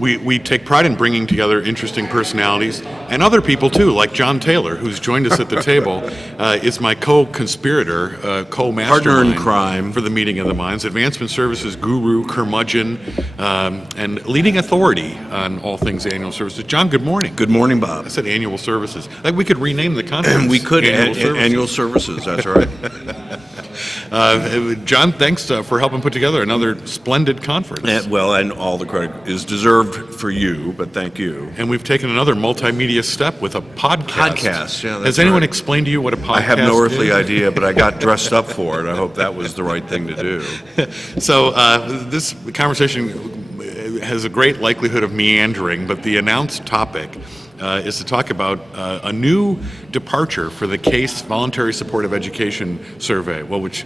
We take pride in bringing together interesting personalities and other people too, like John Taylor, who's joined us at the table, is my co-conspirator, co-mastermind partner in crime for the Meeting of the Minds, Advancement Services guru, curmudgeon, and leading authority on all things annual services. John, good morning. Good morning, Bob. I said annual services. Like we could rename the conference. We could annual services. That's right. John, thanks for helping put together another splendid conference. And all the credit is deserved for you, but thank you. And we've taken another multimedia step with a podcast. Yeah, Has anyone explained to you what a podcast is? I have no earthly idea, but I got dressed up for it. I hope that was the right thing to do. So this conversation has a great likelihood of meandering, but the announced topic is to talk about a new departure for the CASE Voluntary Support of Education survey, which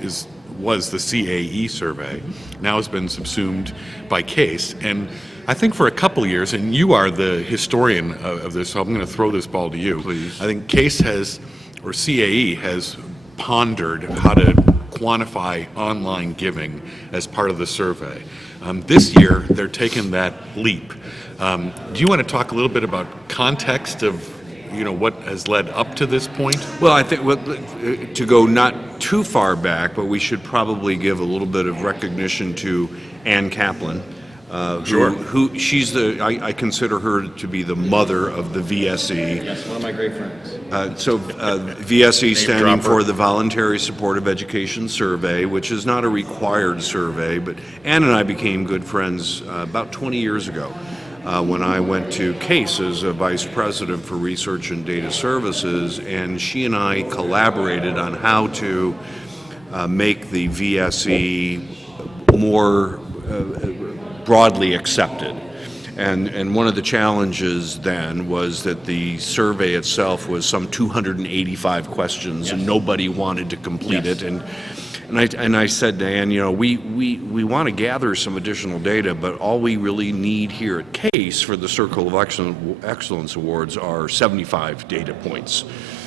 was the CAE survey, now has been subsumed by CASE. And I think for a couple of years, and you are the historian of this, so I'm going to throw this ball to you. Please. I think CASE or CAE has pondered how to quantify online giving as part of the survey. This year, they're taking that leap. Do you want to talk a little bit about context of what has led up to this point? Well, I think to go not too far back, but we should probably give a little bit of recognition to Ann Kaplan. Sure. Who she's I consider her to be the mother of the VSE. Yes, one of my great friends. VSE standing for the Voluntary Support of Education survey, which is not a required survey, but Ann and I became good friends about 20 years ago. When I went to CASE as a vice president for research and data services, and she and I collaborated on how to make the VSE more broadly accepted. And one of the challenges then was that the survey itself was some 285 questions, Yes. and nobody wanted to complete Yes. it. And I said to Ann, we want to gather some additional data, but all we really need here at CASE for the Circle of Excellence Awards are 75 data points.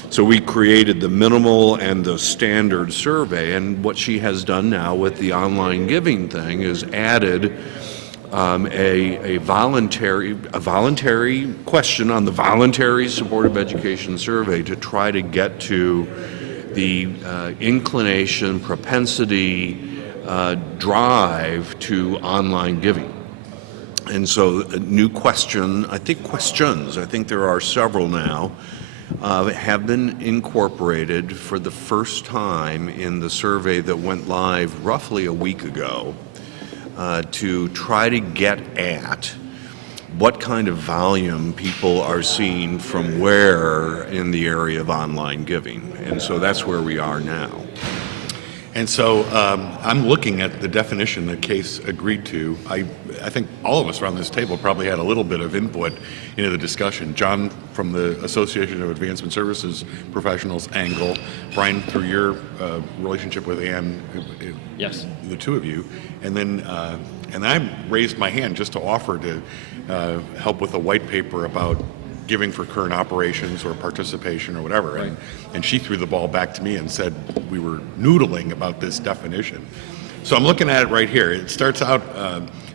So we created the minimal and the standard survey, and what she has done now with the online giving thing is added a voluntary question on the Voluntary Support of Education survey to try to get to the inclination, propensity, drive to online giving. And so a new question, I think there are several now, have been incorporated for the first time in the survey that went live roughly a week ago to try to get at what kind of volume people are seeing from where in the area of online giving. And so that's where we are now. And so I'm looking at the definition that CASE agreed to. I think all of us around this table probably had a little bit of input into the discussion. John, from the Association of Advancement Services Professionals angle, Brian, through your relationship with Ann, Yes. the two of you, and then I raised my hand just to offer to help with a white paper about giving for current operations or participation or whatever. Right. And she threw the ball back to me and said we were noodling about this definition. So I'm looking at it right here. It starts out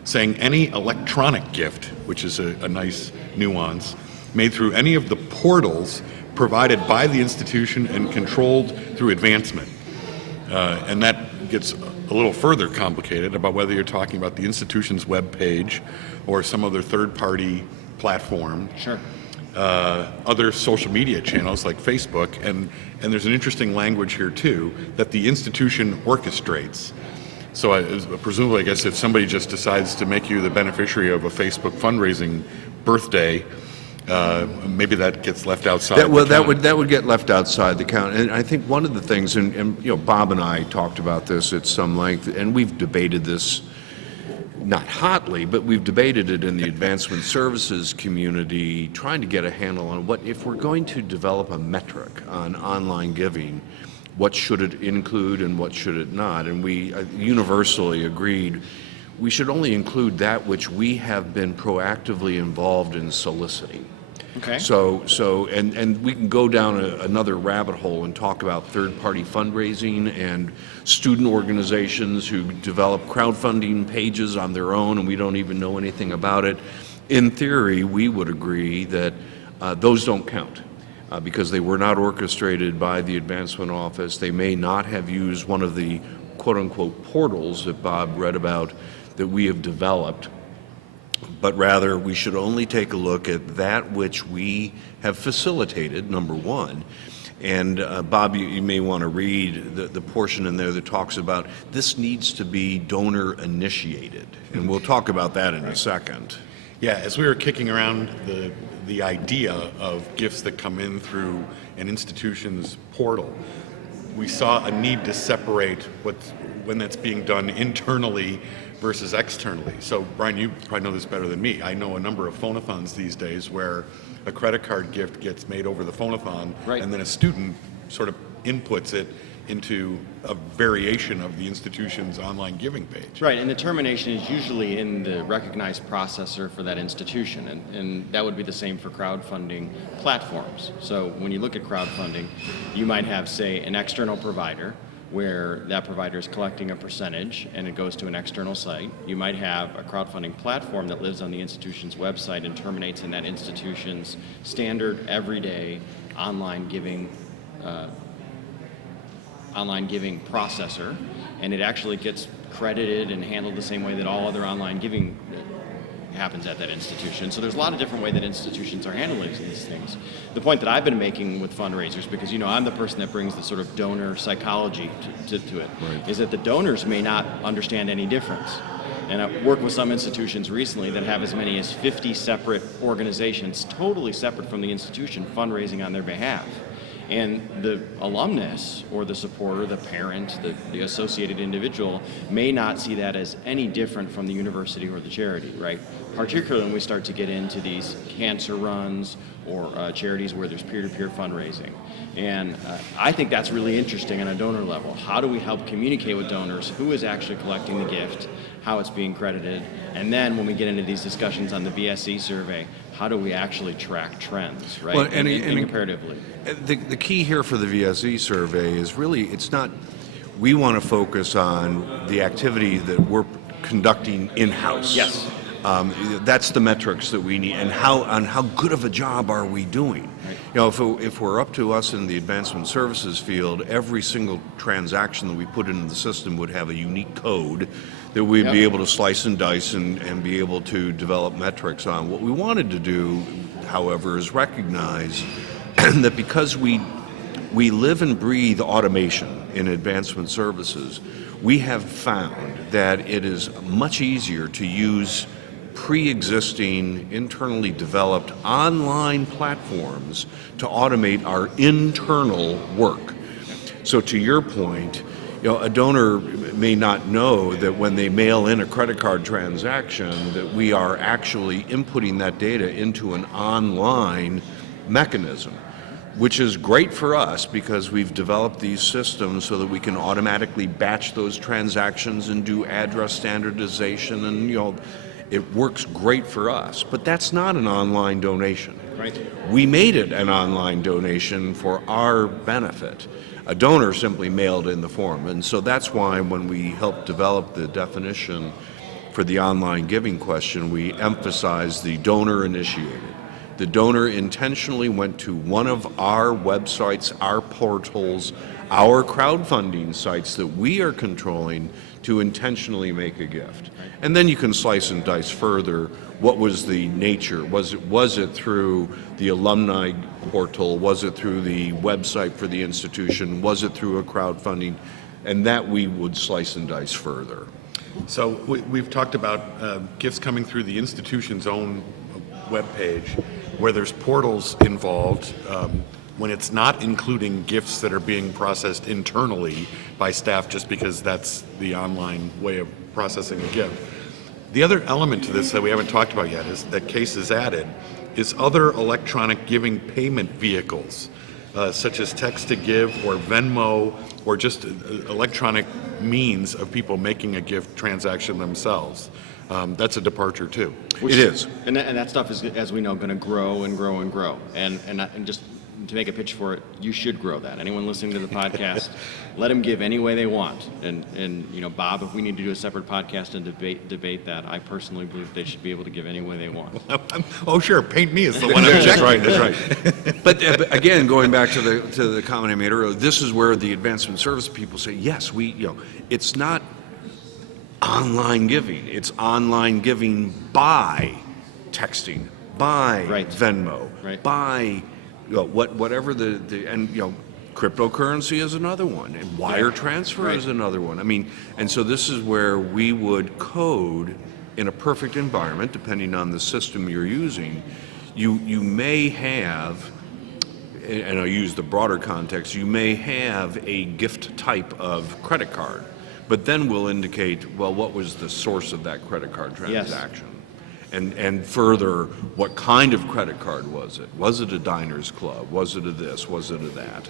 saying any electronic gift, which is a nice nuance, made through any of the portals provided by the institution and controlled through advancement. And that gets a little further complicated about whether you're talking about the institution's web page or some other third-party platform. Sure. Other social media channels like Facebook, and there's an interesting language here too that the institution orchestrates. So presumably, I guess if somebody just decides to make you the beneficiary of a Facebook fundraising birthday, maybe that gets left outside. That would get left outside the count. And I think one of the things, and Bob and I talked about this at some length, and we've debated this not hotly, but we've debated it in the advancement services community, trying to get a handle on what, if we're going to develop a metric on online giving, what should it include and what should it not? And we universally agreed we should only include that which we have been proactively involved in soliciting. Okay. And we can go down another rabbit hole and talk about third-party fundraising and student organizations who develop crowdfunding pages on their own and we don't even know anything about it. In theory, we would agree that those don't count because they were not orchestrated by the Advancement Office. They may not have used one of the quote-unquote portals that Bob read about that we have developed, but rather we should only take a look at that which we have facilitated, number one. And Bob, you may want to read the portion in there that talks about this needs to be donor initiated, and we'll talk about that in a second. Yeah, as we were kicking around the idea of gifts that come in through an institution's portal, we saw a need to separate when that's being done internally versus externally. So Brian, you probably know this better than me. I know a number of phonathons these days where a credit card gift gets made over the phonathon, Right. and then a student sort of inputs it into a variation of the institution's online giving page. Right, and the termination is usually in the recognized processor for that institution, and that would be the same for crowdfunding platforms. So when you look at crowdfunding, you might have, say, an external provider where that provider is collecting a percentage and it goes to an external site. You might have a crowdfunding platform that lives on the institution's website and terminates in that institution's standard everyday online giving processor, and it actually gets credited and handled the same way that all other online giving happens at that institution. So there's a lot of different ways that institutions are handling these things. The point that I've been making with fundraisers, because I'm the person that brings the sort of donor psychology to it, Right. is that the donors may not understand any difference. And I've worked with some institutions recently that have as many as 50 separate organizations, totally separate from the institution, fundraising on their behalf. And the alumnus or the supporter, the parent, the associated individual may not see that as any different from the university or the charity, right? Particularly when we start to get into these cancer runs or charities where there's peer-to-peer fundraising. And I think that's really interesting on a donor level. How do we help communicate with donors who is actually collecting the gift, how it's being credited, and then when we get into these discussions on the VSE survey, how do we actually track trends, right? Well, and comparatively. The key here for the VSE survey is really, it's not, we want to focus on the activity that we're conducting in-house. Yes. That's the metrics that we need, and how good of a job are we doing? Right. If we're up to us in the advancement services field, every single transaction that we put into the system would have a unique code that we'd be Yep. able to slice and dice and be able to develop metrics on. What we wanted to do, however, is recognize that because we live and breathe automation in advancement services, we have found that it is much easier to use pre-existing, internally developed online platforms to automate our internal work. So to your point, a donor may not know that when they mail in a credit card transaction that we are actually inputting that data into an online mechanism, which is great for us because we've developed these systems so that we can automatically batch those transactions and do address standardization, and it works great for us. But that's not an online donation. Right. We made it an online donation for our benefit. A donor simply mailed in the form, and so that's why when we helped develop the definition for the online giving question, we emphasized the donor initiated. The donor intentionally went to one of our websites, our portals, our crowdfunding sites that we are controlling to intentionally make a gift. And then you can slice and dice further. What was the nature? Was it through the alumni portal? Was it through the website for the institution? Was it through a crowdfunding? And that we would slice and dice further. So we've talked about gifts coming through the institution's own webpage, where there's portals involved, when it's not including gifts that are being processed internally by staff just because that's the online way of processing a gift. The other element to this that we haven't talked about yet is that Case has added is other electronic giving payment vehicles, such as text to give or Venmo or just electronic means of people making a gift transaction themselves. That's a departure too. It is. And that stuff is, as we know, going to grow and grow and grow. And just to make a pitch for it, you should grow that. Anyone listening to the podcast, let them give any way they want. And you know, Bob, if we need to do a separate podcast and debate that, I personally believe they should be able to give any way they want. Oh, sure, paint me as the one objecting. That's right. But again, going back to the comment I made earlier, this is where the advancement service people say, yes, it's not online giving. It's online giving by texting, by Venmo, by whatever and cryptocurrency is another one, and wire transfer is another one. I mean, and so this is where we would code in a perfect environment, depending on the system you're using. You may have, and I'll use the broader context, you may have a gift type of credit card, but then we'll indicate, well, what was the source of that credit card transaction? And further, what kind of credit card was it? Was it a diners club? Was it a this? Was it a that?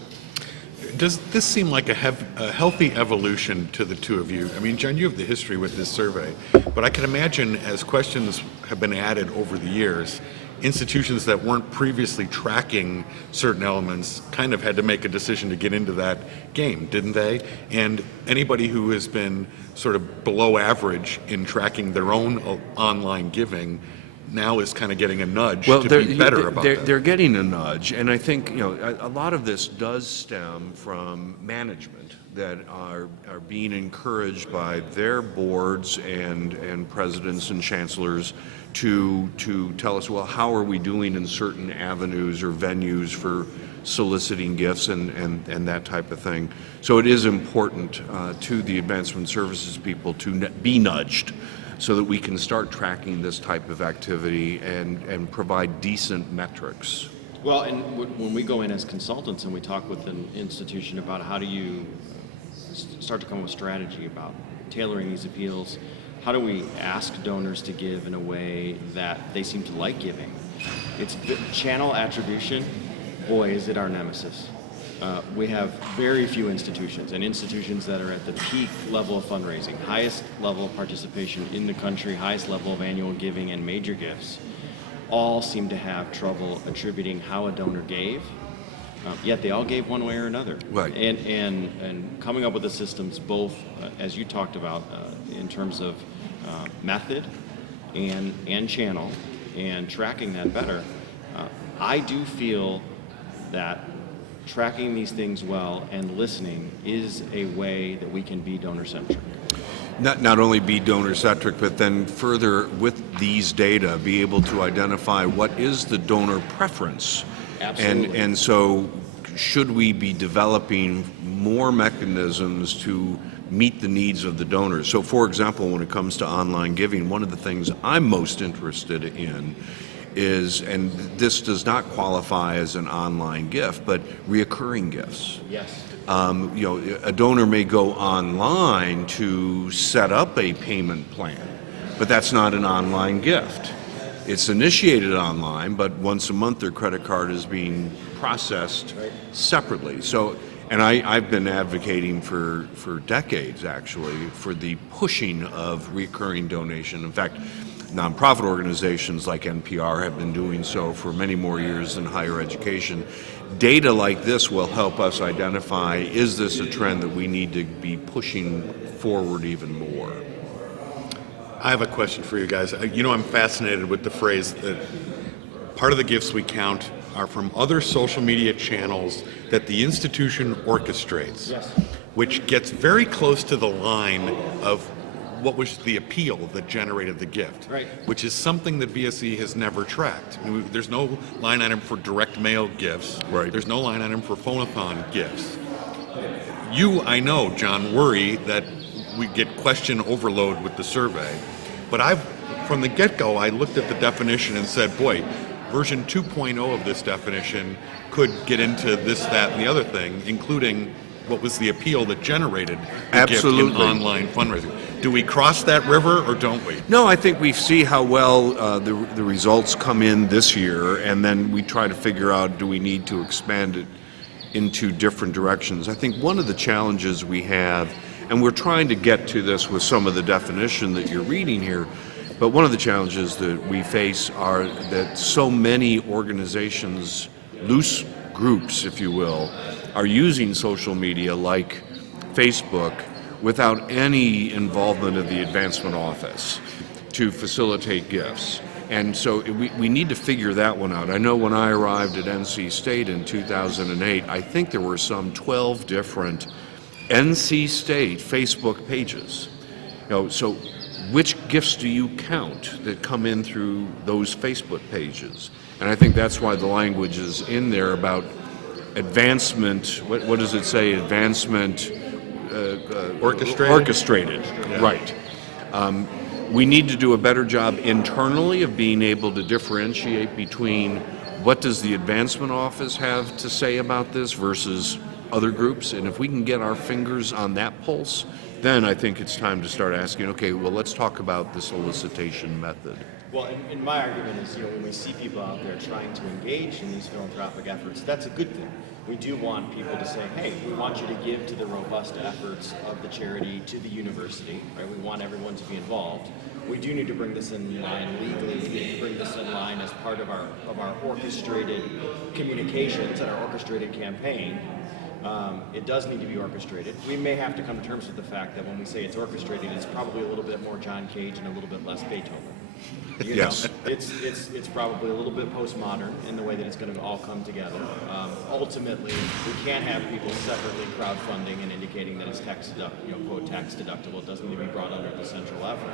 Does this seem like a healthy evolution to the two of you? I mean, John, you have the history with this survey, but I can imagine as questions have been added over the years, institutions that weren't previously tracking certain elements kind of had to make a decision to get into that game, didn't they? And anybody who has been sort of below average in tracking their own online giving now is kind of getting a nudge to be better about that. They're getting a nudge, and I think a lot of this does stem from management that are being encouraged by their boards and presidents and chancellors to tell us, well, how are we doing in certain avenues or venues for soliciting gifts and that type of thing. So it is important to the advancement services people to be nudged so that we can start tracking this type of activity and provide decent metrics. Well, and when we go in as consultants and we talk with an institution about how do you start to come up with strategy about tailoring these appeals, how do we ask donors to give in a way that they seem to like giving? It's channel attribution. Boy, is it our nemesis. We have very few institutions, and institutions that are at the peak level of fundraising, highest level of participation in the country, highest level of annual giving and major gifts, all seem to have trouble attributing how a donor gave, yet they all gave one way or another. Right. And coming up with the systems, both, as you talked about, in terms of method and channel, and tracking that better, I do feel that tracking these things well and listening is a way that we can be donor-centric. Not only be donor-centric, but then further with these data, be able to identify what is the donor preference. Absolutely. And so should we be developing more mechanisms to meet the needs of the donors? So for example, when it comes to online giving, one of the things I'm most interested in is, and this does not qualify as an online gift, but reoccurring gifts. Yes. A donor may go online to set up a payment plan, but that's not an online gift. It's initiated online, but once a month their credit card is being processed separately. So, and I've been advocating for decades, actually, for the pushing of recurring donation. In fact, nonprofit organizations like NPR have been doing so for many more years than higher education. Data like this will help us identify, is this a trend that we need to be pushing forward even more? I have a question for you guys. I'm fascinated with the phrase that part of the gifts we count are from other social media channels that the institution orchestrates, which gets very close to the line of what was the appeal that generated the gift, which is something that VSE has never tracked. There's no line item for direct mail gifts. There's no line item for phone-a-thon gifts. You, I know, John, worry that we get question overload with the survey, but from the get-go, I looked at the definition and said, boy, version 2.0 of this definition could get into this, that, and the other thing, including what was the appeal that generated the gift in online fundraising. Do we cross that river or don't we? No, I think we see how well the results come in this year, and then we try to figure out, do we need to expand it into different directions. I think one of the challenges we have, and we're trying to get to this with some of the definition that you're reading here, but one of the challenges that we face are that so many organizations, loose groups, if you will, are using social media like Facebook without any involvement of the advancement office to facilitate gifts. And so we need to figure that one out. I know when I arrived at NC State in 2008, I think there were some 12 different NC State Facebook pages. So which gifts do you count that come in through those Facebook pages? And I think that's why the language is in there about advancement. What does it say? Advancement orchestrated. Yeah. Right. We need to do a better job internally of being able to differentiate between what does the advancement office have to say about this versus other groups. And if we can get our fingers on that pulse, then I think it's time to start asking, okay, well, let's talk about the solicitation method. Well, and my argument is, when we see people out there trying to engage in these philanthropic efforts, that's a good thing. We do want people to say, hey, we want you to give to the robust efforts of the charity, to the university, right? We want everyone to be involved. We do need to bring this in line legally. We need to bring this in line as part of our orchestrated communications and our orchestrated campaign. It does need to be orchestrated. We may have to come to terms with the fact that when we say it's orchestrated, it's probably a little bit more John Cage and a little bit less Beethoven. Yes. It's probably a little bit postmodern in the way that it's going to all come together. Ultimately, we can't have people separately crowdfunding and indicating that it's tax deductible. It doesn't need to be brought under the central effort.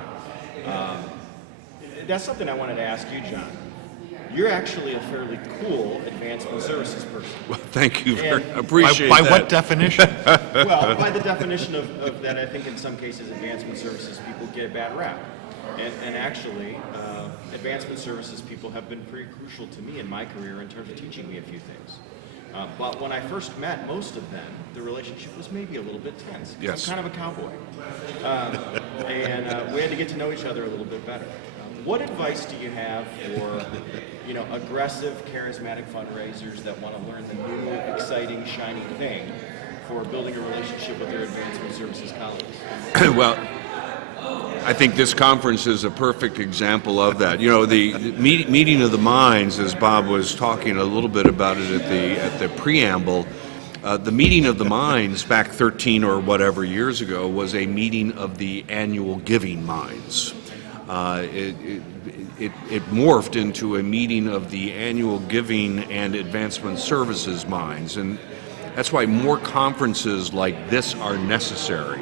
That's something I wanted to ask you, John. You're actually a fairly cool advancement services person. Well, thank you. And Appreciate By that. what definition? Well, by the definition of that, I think in some cases advancement services people get a bad rap. And actually, advancement services people have been pretty crucial to me in my career in terms of teaching me a few things. But when I first met most of them, the relationship was maybe a little bit tense. Yes. I'm kind of a cowboy. And we had to get to know each other a little bit better. What advice do you have for, aggressive, charismatic fundraisers that want to learn the new, exciting, shiny thing for building a relationship with their advancement services colleagues? Well, I think this conference is a perfect example of that. The meeting of the minds, as Bob was talking a little bit about it at the preamble, the meeting of the minds back 13 or whatever years ago was a meeting of the annual giving minds. It morphed into a meeting of the annual giving and advancement services minds, and that's why more conferences like this are necessary.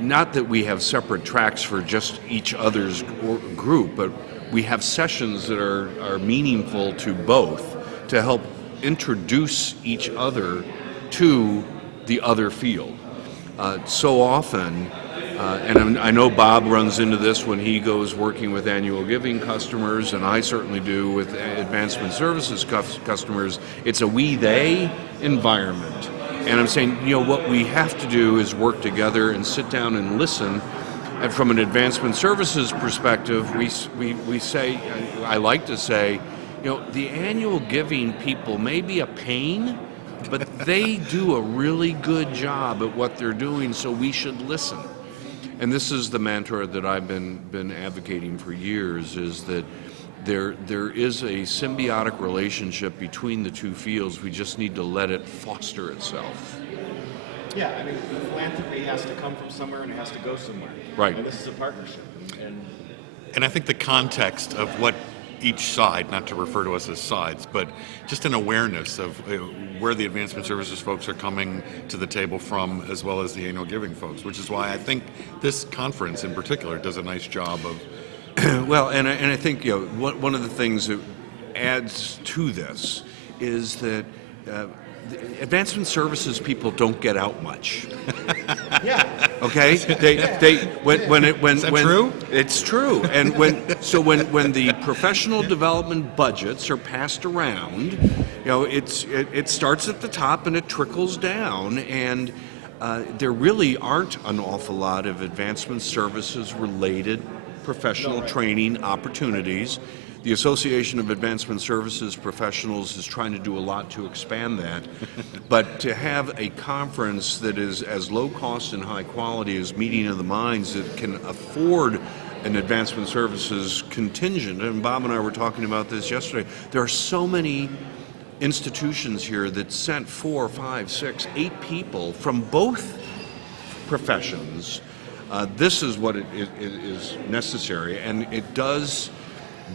Not that we have separate tracks for just each other's group, but we have sessions that are meaningful to both to help introduce each other to the other field. So often, and I know Bob runs into this when he goes working with annual giving customers, and I certainly do with advancement services customers, it's a we-they environment. And I'm saying, what we have to do is work together and sit down and listen. And from an advancement services perspective, we say, I like to say, the annual giving people may be a pain, but they do a really good job at what they're doing, so we should listen. And this is the mantra that I've been advocating for years, is that there is a symbiotic relationship between the two fields. We just need to let it foster itself. Yeah, I mean, philanthropy has to come from somewhere and it has to go somewhere. Right. And this is a partnership. And I think the context of what each side, not to refer to us as sides, but just an awareness of where the advancement services folks are coming to the table from, as well as the annual giving folks, which is why I think this conference in particular does a nice job of. Well, and I think one of the things that adds to this is that advancement services people don't get out much. Yeah. Okay, when Is that true? It's true, and when the professional development budgets are passed around, it starts at the top and it trickles down, and there really aren't an awful lot of advancement services related professional training opportunities. The Association of Advancement Services Professionals is trying to do a lot to expand that, but to have a conference that is as low cost and high quality as Meeting of the Minds that can afford an advancement services contingent, and Bob and I were talking about this yesterday, there are so many institutions here that sent 4, 5, 6, 8 people from both professions. This is what it is necessary, and it does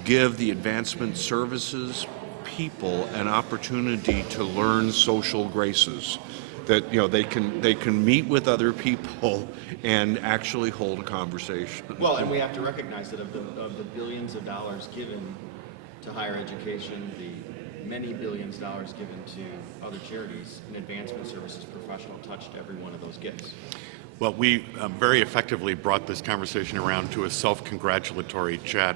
give the advancement services people an opportunity to learn social graces, that they can meet with other people and actually hold a conversation. Well, and we have to recognize that of the billions of dollars given to higher education, the many billions of dollars given to other charities, an advancement services professional touched every one of those gifts. Well, we very effectively brought this conversation around to a self-congratulatory chat.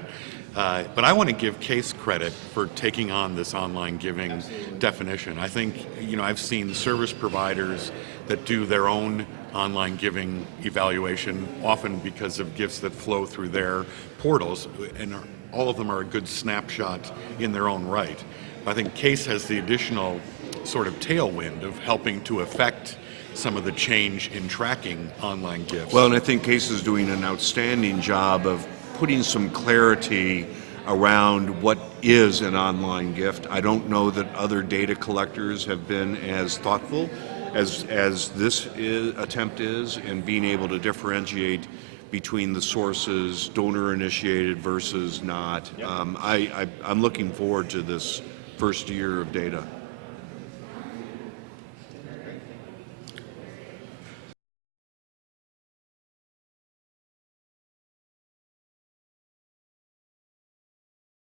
But I want to give Case credit for taking on this online giving Absolutely. definition. I think, I've seen service providers that do their own online giving evaluation, often because of gifts that flow through their portals, and all of them are a good snapshot in their own right. I think Case has the additional sort of tailwind of helping to affect some of the change in tracking online gifts. Well, and I think Case is doing an outstanding job of putting some clarity around what is an online gift. I don't know that other data collectors have been as thoughtful as this attempt is in being able to differentiate between the sources, donor-initiated versus not. Yep. I'm looking forward to this first year of data.